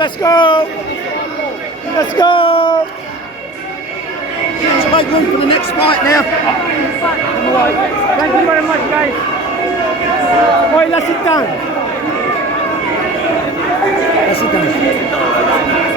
let's go. Let's go. To make room for the next fight now. Thank you very much, guys. Oi, let's sit down. Let's sit down.